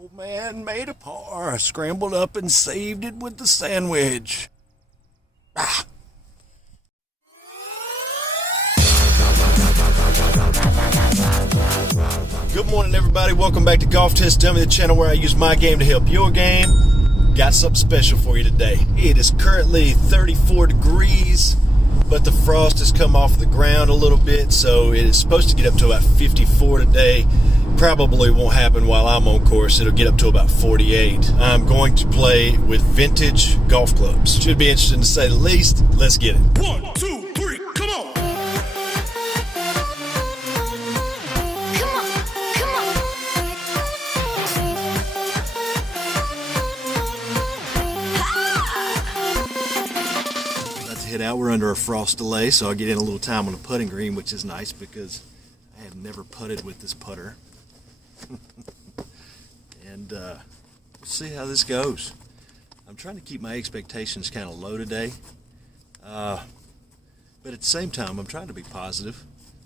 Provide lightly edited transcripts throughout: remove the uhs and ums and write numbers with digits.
Old man made a par, scrambled up and saved it with the sandwich. Ah. Good morning, everybody. Welcome back to Golf Test Dummy, the channel where I use my game to help your game. Got something special for you today. It is currently 34 degrees, but the frost has come off the ground a little bit, so it is supposed to get up to about 54 today. Probably won't happen while I'm on course. It'll get up to about 48. I'm going to play with vintage golf clubs. Should be interesting to say the least. Let's get it. 1, 2, 3, come on! Head out. We're under a frost delay, so I'll get in a little time on the putting green, which is nice because I have never putted with this putter. And we'll see how this goes. I'm trying to keep my expectations kind of low today, but at the same time I'm trying to be positive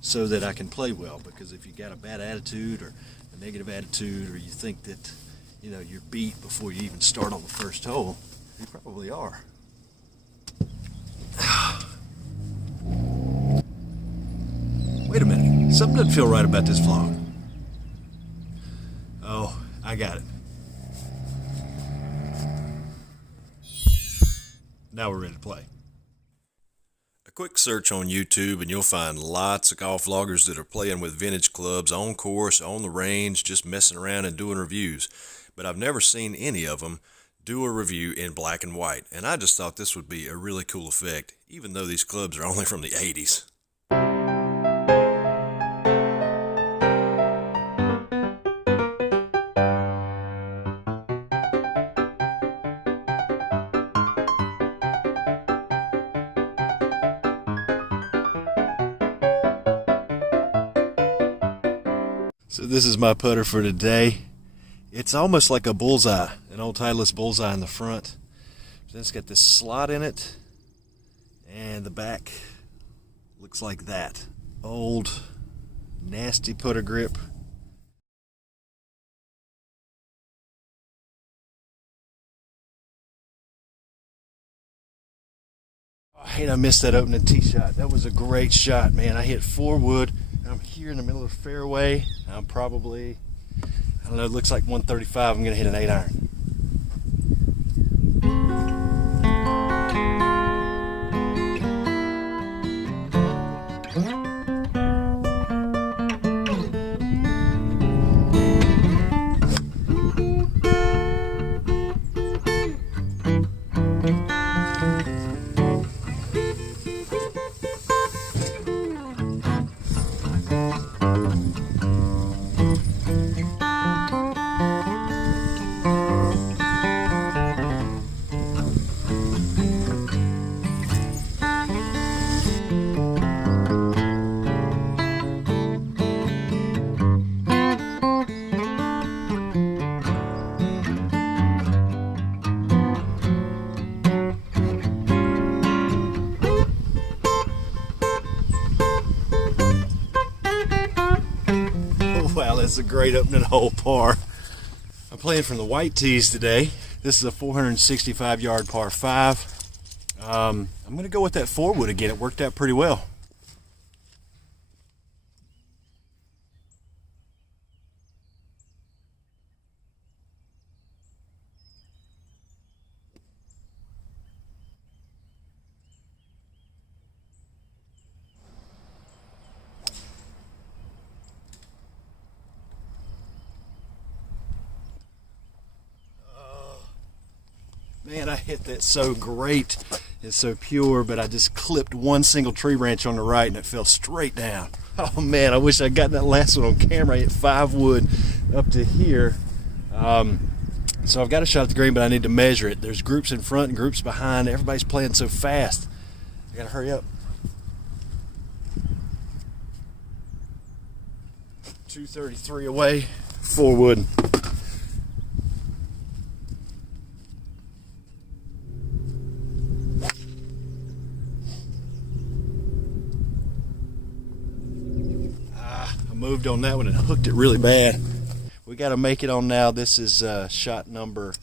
so that I can play well, because if you got a bad attitude or a negative attitude, or you think that you're beat before you even start on the first hole, you probably are. Wait a minute, something doesn't feel right about this vlog. Oh, I got it. Now we're ready to play. A quick search on YouTube and you'll find lots of golf vloggers that are playing with vintage clubs on course, on the range, just messing around and doing reviews. But I've never seen any of them do a review in black and white, and I just thought this would be a really cool effect, even though these clubs are only from the 80s. So this is my putter for today. It's almost like a bullseye, an old Titleist bullseye in the front. Then it's got this slot in it, and the back looks like that. Old, nasty putter grip. Oh, I hate I missed that opening tee shot. That was a great shot, man. I hit 4 wood. I'm here in the middle of the fairway. I'm probably, I don't know, it looks like 135. I'm going to hit an 8-iron. Wow, that's a great opening hole par. I'm playing from the white tees today. This is a 465-yard par 5. I'm going to go with that 4 wood again. It worked out pretty well. Man, I hit that so great. It's so pure, but I just clipped one single tree branch on the right and it fell straight down. Oh man, I wish I'd gotten that last one on camera. I hit 5 wood up to here. So I've got a shot at the green, but I need to measure it. There's groups in front and groups behind. Everybody's playing so fast. I gotta hurry up. 233 away, 4 wood. moved on that one and hooked it really bad. We got to make it on now. This is shot number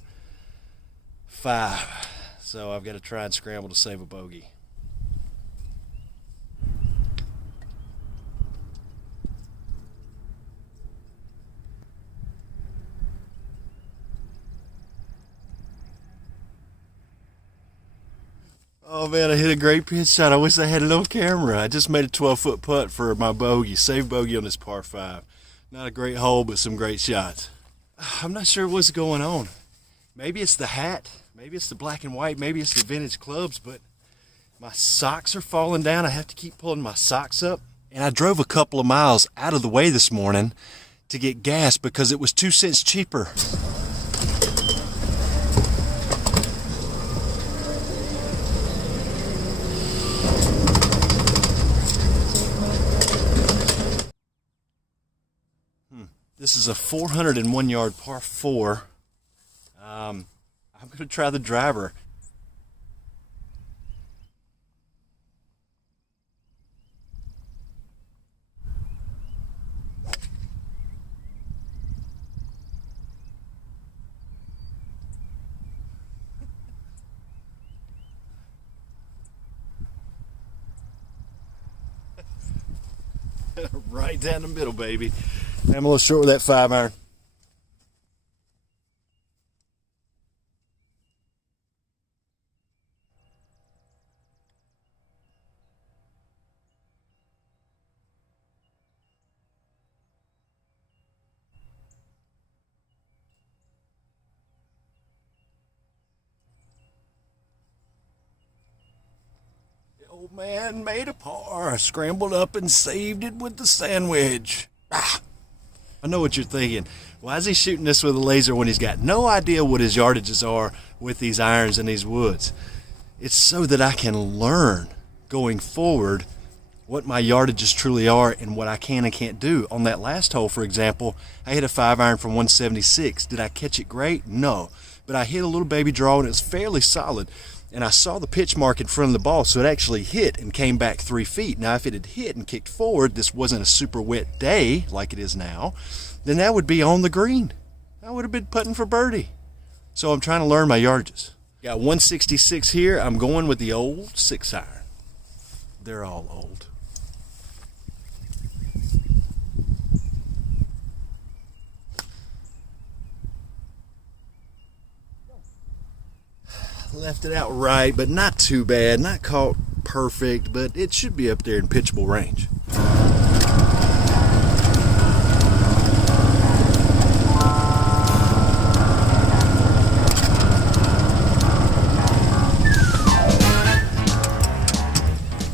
5. So I've got to try and scramble to save a bogey. Oh man, I hit a great pitch shot. I wish I had it on camera. I just made a 12-foot putt for my bogey, save bogey on this par 5. Not a great hole, but some great shots. I'm not sure what's going on. Maybe it's the hat, maybe it's the black and white, maybe it's the vintage clubs, but my socks are falling down. I have to keep pulling my socks up. And I drove a couple of miles out of the way this morning to get gas because it was 2 cents cheaper. This is a 401-yard par 4. I'm going to try the driver. Right down the middle, baby. I'm a little short with that 5-iron. The old man made a par, scrambled up and saved it with the sand wedge. I know what you're thinking. Why is he shooting this with a laser when he's got no idea what his yardages are with these irons and these woods? It's so that I can learn going forward what my yardages truly are and what I can and can't do. On that last hole, for example, I hit a 5-iron from 176. Did I catch it great? No. But I hit a little baby draw and it was fairly solid. And I saw the pitch mark in front of the ball, so it actually hit and came back 3 feet. Now, if it had hit and kicked forward, this wasn't a super wet day like it is now, then that would be on the green. I would have been putting for birdie. So I'm trying to learn my yardages. Got 166 here. I'm going with the old 6-iron. They're all old. Left it out right, but not too bad. Not caught perfect, but it should be up there in pitchable range.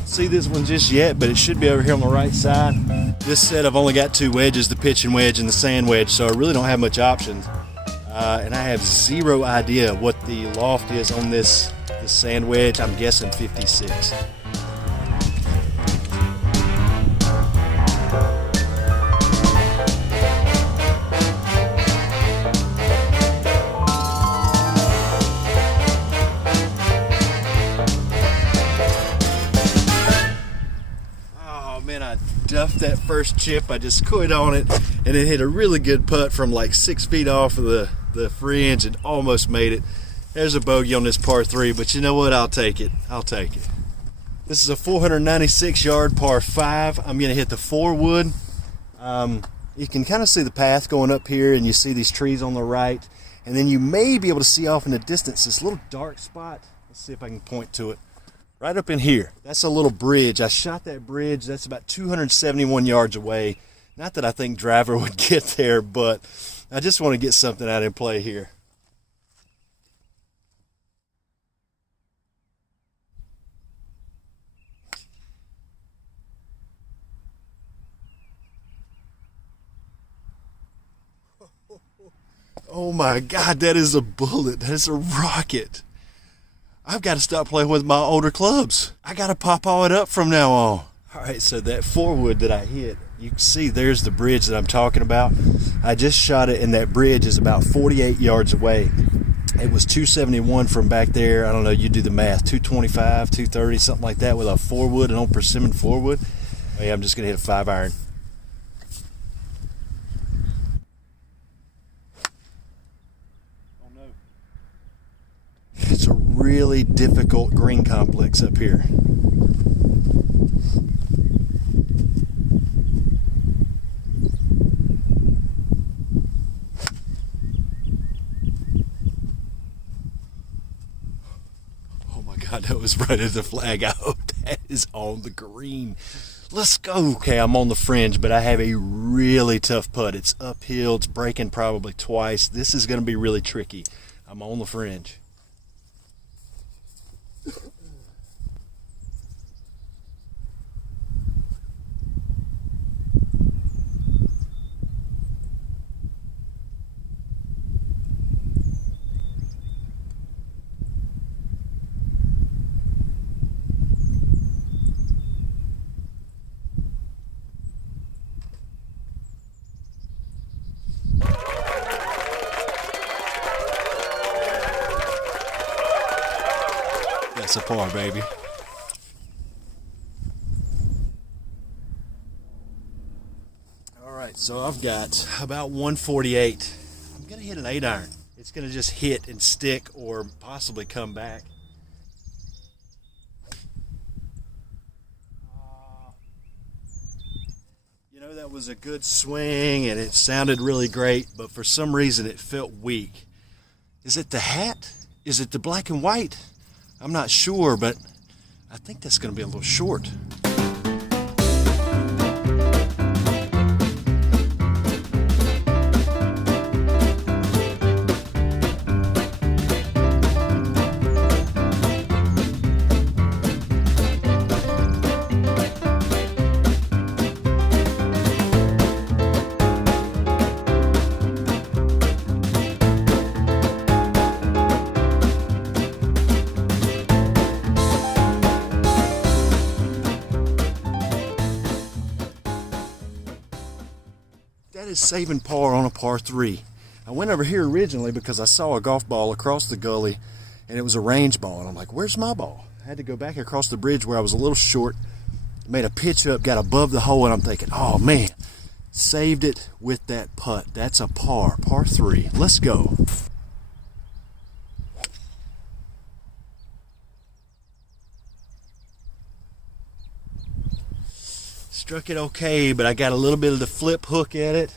See this one just yet, but it should be over here on the right side. This set I've only got 2 wedges, the pitching wedge and the sand wedge, so I really don't have much options. And I have zero idea what the loft is on this sand wedge. I'm guessing 56. Oh man, I duffed that first chip. I just quit on it, and it hit a really good putt from like 6 feet off of the fringe and almost made it. There's a bogey on this par 3, but you know what? I'll take it. I'll take it. This is a 496-yard par 5. I'm going to hit the 4-wood. You can kind of see the path going up here, and you see these trees on the right. And then you may be able to see off in the distance this little dark spot. Let's see if I can point to it. Right up in here. That's a little bridge. I shot that bridge. That's about 271 yards away. Not that I think driver would get there, but I just want to get something out in play here. Oh my God, that is a bullet. That is a rocket. I've got to stop playing with my older clubs. I got to pop all it up from now on. All right, so that 4-wood that I hit, you can see there's the bridge that I'm talking about. I just shot it, and that bridge is about 48 yards away. It was 271 from back there. I don't know, you do the math, 225, 230, something like that with a 4-wood, an old persimmon 4-wood. Hey, I'm just going to hit a 5-iron. a really difficult green complex up here. Oh my God, that was right at the flag. I hope that is on the green. Let's go. Okay, I'm on the fringe, but I have a really tough putt. It's uphill, it's breaking probably twice. This is gonna be really tricky. I'm on the fringe. That's a par, baby. All right, so I've got about 148. I'm gonna hit an 8-iron. It's gonna just hit and stick or possibly come back. You know, that was a good swing and it sounded really great, but for some reason it felt weak. Is it the hat? Is it the black and white? I'm not sure, but I think that's going to be a little short. That is saving par on a par 3. I went over here originally because I saw a golf ball across the gully and it was a range ball. And I'm like, where's my ball? I had to go back across the bridge where I was a little short, made a pitch up, got above the hole, and I'm thinking, oh man, saved it with that putt. That's a par 3. Let's go. Struck it okay, but I got a little bit of the flip hook at it.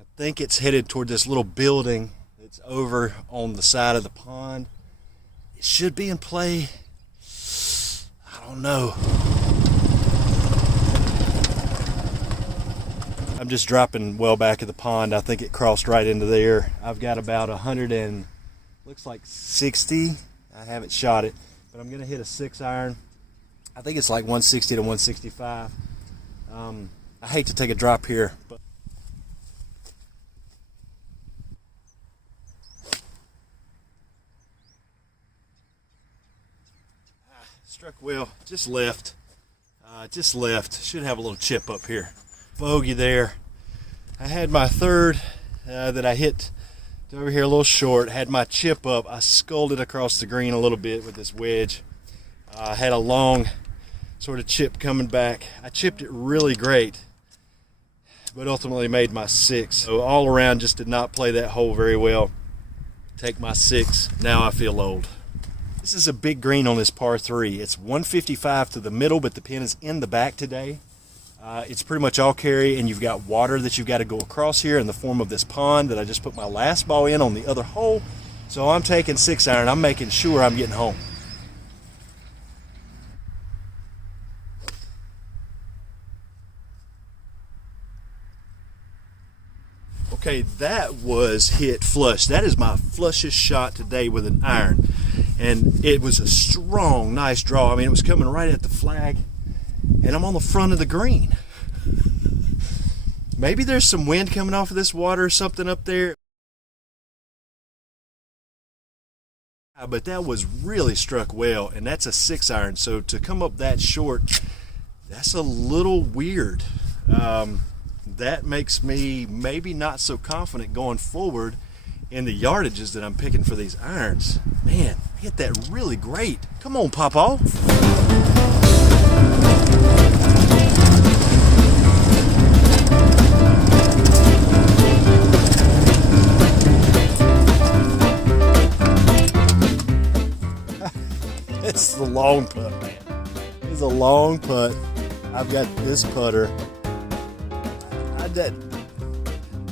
I think it's headed toward this little building that's over on the side of the pond. It should be in play. I don't know. I'm just dropping well back of the pond. I think it crossed right into there. I've got about 100 and looks like 60. I haven't shot it, but I'm gonna hit a 6-iron. I think it's like 160 to 165. I hate to take a drop here, but struck well, just left. Should have a little chip up here. Bogey there. I had my third that I hit over here a little short. Had my chip up. I sculled it across the green a little bit with this wedge. I had a long sort of chip coming back. I chipped it really great, but ultimately made my 6. So all around just did not play that hole very well. Take my 6. Now I feel old. This is a big green on this par 3. It's 155 to the middle, but the pin is in the back today. It's pretty much all carry, and you've got water that you've got to go across here in the form of this pond that I just put my last ball in on the other hole. So I'm taking 6-iron. I'm making sure I'm getting home. Okay, that was hit flush. That is my flushest shot today with an iron. And it was a strong, nice draw. I mean, it was coming right at the flag. And I'm on the front of the green. Maybe there's some wind coming off of this water or something up there. But that was really struck well, and that's a 6-iron. So to come up that short, that's a little weird. That makes me maybe not so confident going forward in the yardages that I'm picking for these irons. Man, hit that really great. Come on, Papa. long putt, man. It's a long putt. I've got this putter.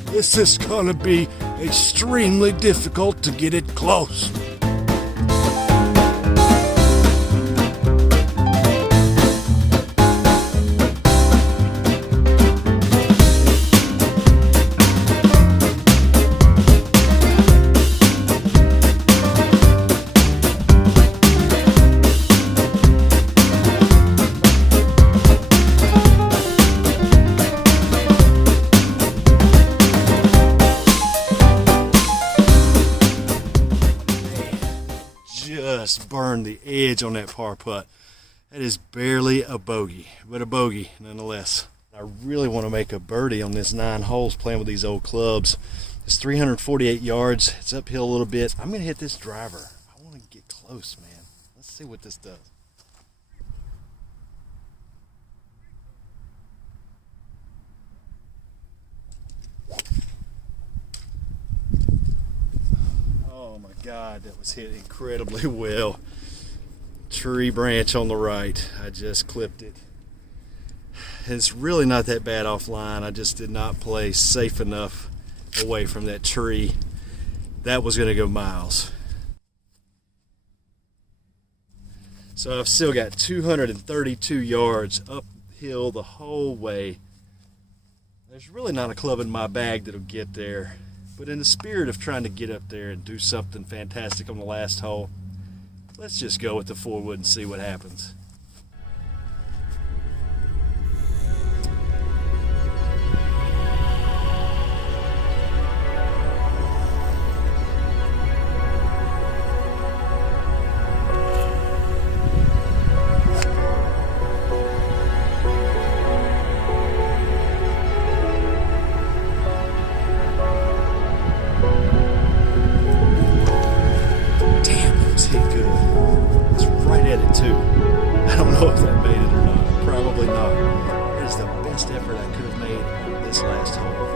This is gonna be extremely difficult to get it close. Just burned the edge on that par putt. That is barely a bogey, but a bogey nonetheless. I really want to make a birdie on this 9 holes playing with these old clubs. It's 348 yards. It's uphill a little bit. I'm going to hit this driver. I want to get close, man. Let's see what this does. Oh my God, that was hit incredibly well. Tree branch on the right. I just clipped it. It's really not that bad offline. I just did not play safe enough away from that tree. That was going to go miles. So I've still got 232 yards uphill the whole way. There's really not a club in my bag that'll get there. But in the spirit of trying to get up there and do something fantastic on the last hole, let's just go with the 4-wood and see what happens. I don't know if that made it or not. Probably not. That is the best effort I could have made on this last hole.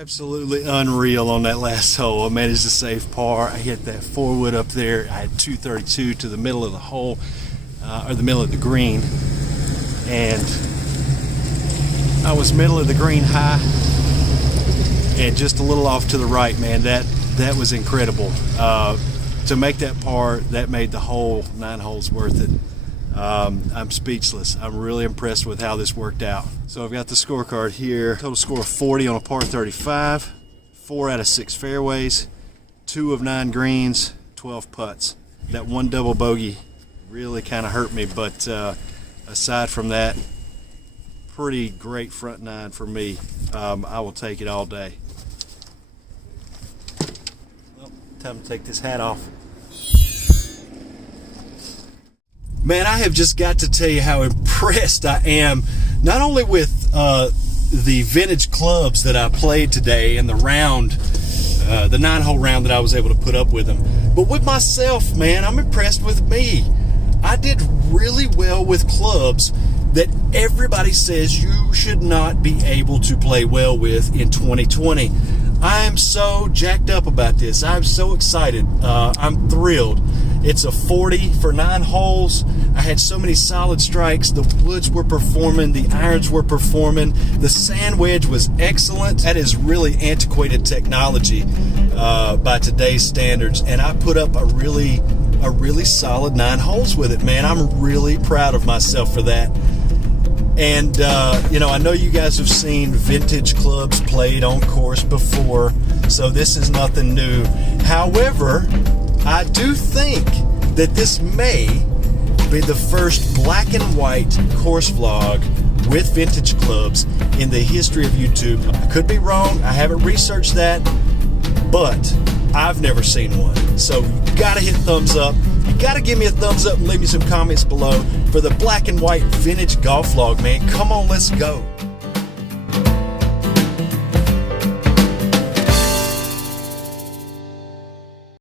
Absolutely unreal on that last hole. I managed to save par. I hit that 4-wood up there. I had 232 to the middle of the hole, or the middle of the green, and I was middle of the green high and just a little off to the right, man. That was incredible. To make that par, that made the whole 9 holes worth it. I'm speechless. I'm really impressed with how this worked out. So I've got the scorecard here. Total score of 40 on a par 35, 4 out of 6 fairways, 2 of 9 greens, 12 putts. That one double bogey really kind of hurt me, but aside from that, pretty great front 9 for me. I will take it all day. Well, time to take this hat off. Man, I have just got to tell you how impressed I am, not only with the vintage clubs that I played today and the round, the 9-hole round that I was able to put up with them, but with myself, man. I'm impressed with me. I did really well with clubs that everybody says you should not be able to play well with in 2020. I am so jacked up about this. I'm so excited. I'm thrilled. It's a 40 for 9 holes. I had so many solid strikes. The woods were performing. The irons were performing. The sand wedge was excellent. That is really antiquated technology by today's standards. And I put up a really solid 9 holes with it, man. I'm really proud of myself for that. And, I know you guys have seen vintage clubs played on course before, so this is nothing new. However, I do think that this may be the first black and white course vlog with vintage clubs in the history of YouTube. I could be wrong. I haven't researched that, but I've never seen one. So you gotta hit thumbs up. You gotta give me a thumbs up and leave me some comments below for the black and white vintage golf log, man. Come on, let's go.